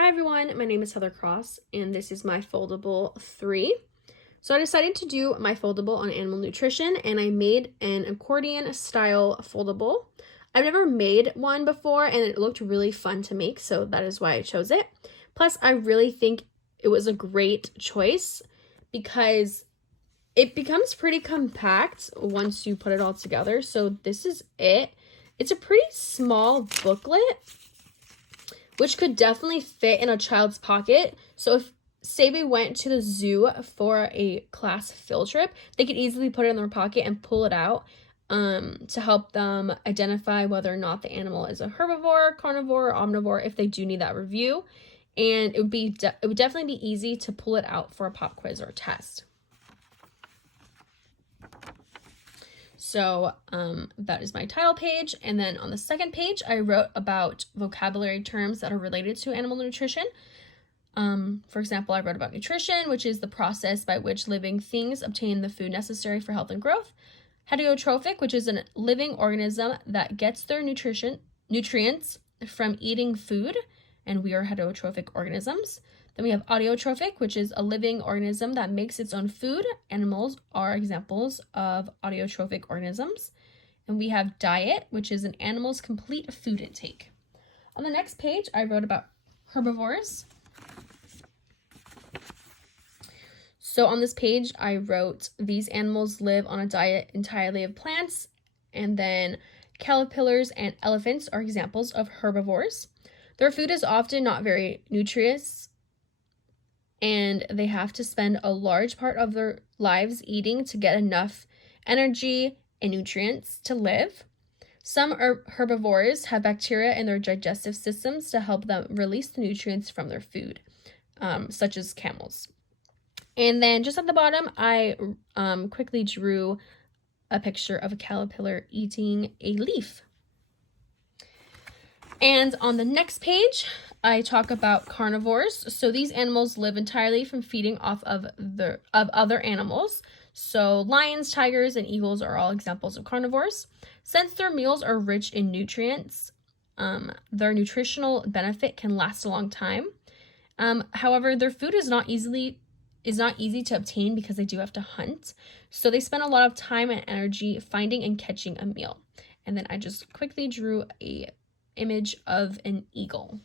Hi everyone, my name is Heather Cross and this is my Foldable 3. So I decided to do my foldable on animal nutrition and I made an accordion style foldable. I've never made one before and it looked really fun to make, so that is why I chose it. Plus, I really think it was a great choice because it becomes pretty compact once you put it all together. So this is it. It's a pretty small booklet, which could definitely fit in a child's pocket. So if, say we went to the zoo for a class field trip, they could easily put it in their pocket and pull it out to help them identify whether or not the animal is a herbivore, carnivore, or omnivore if they do need that review. And it would definitely be easy to pull it out for a pop quiz or a test. So that is my title page. And then on the second page, I wrote about vocabulary terms that are related to animal nutrition. For example, I wrote about nutrition, which is the process by which living things obtain the food necessary for health and growth. Heterotrophic, which is a living organism that gets their nutrients from eating food, and we are heterotrophic organisms. Then we have audiotrophic, which is a living organism that makes its own food. Animals are examples of audiotrophic organisms. And we have diet, which is an animal's complete food intake. On the next page, I wrote about herbivores. So on this page, I wrote these animals live on a diet entirely of plants. And then caterpillars and elephants are examples of herbivores. Their food is often not very nutritious, and they have to spend a large part of their lives eating to get enough energy and nutrients to live. Some herbivores have bacteria in their digestive systems to help them release the nutrients from their food, such as camels. And then just at the bottom, I quickly drew a picture of a caterpillar eating a leaf. And on the next page, I talk about carnivores. So these animals live entirely from feeding off of other animals. So lions, tigers, and eagles are all examples of carnivores. Since their meals are rich in nutrients, their nutritional benefit can last a long time. However, their food is not easy to obtain because they do have to hunt. So they spend a lot of time and energy finding and catching a meal. And then I just quickly drew a image of an eagle.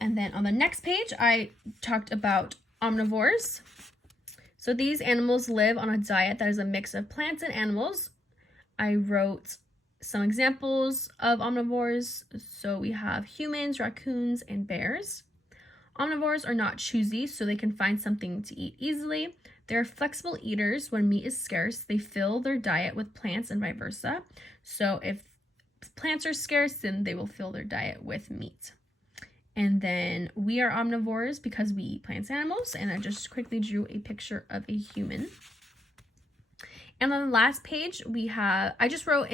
And then on the next page, I talked about omnivores. So these animals live on a diet that is a mix of plants and animals. I wrote some examples of omnivores. So we have humans, raccoons, and bears. Omnivores are not choosy, so they can find something to eat easily. They're flexible eaters. When meat is scarce, they fill their diet with plants and vice versa. So if plants are scarce, then they will fill their diet with meat. And then we are omnivores because we eat plants and animals, and I just quickly drew a picture of a human. And on the last page, I just wrote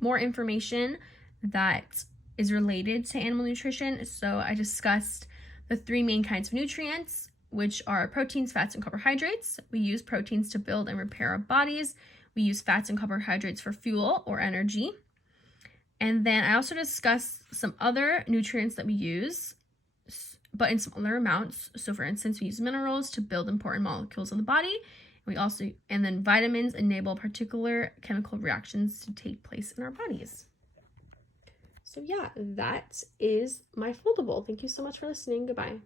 more information that is related to animal nutrition. So I discussed the three main kinds of nutrients, which are proteins, fats, and carbohydrates. We use proteins to build and repair our bodies. We use fats and carbohydrates for fuel or energy. And then I also discussed some other nutrients that we use, but in smaller amounts. So for instance, we use minerals to build important molecules in the body. And then vitamins enable particular chemical reactions to take place in our bodies. So yeah, that is my foldable. Thank you so much for listening. Goodbye.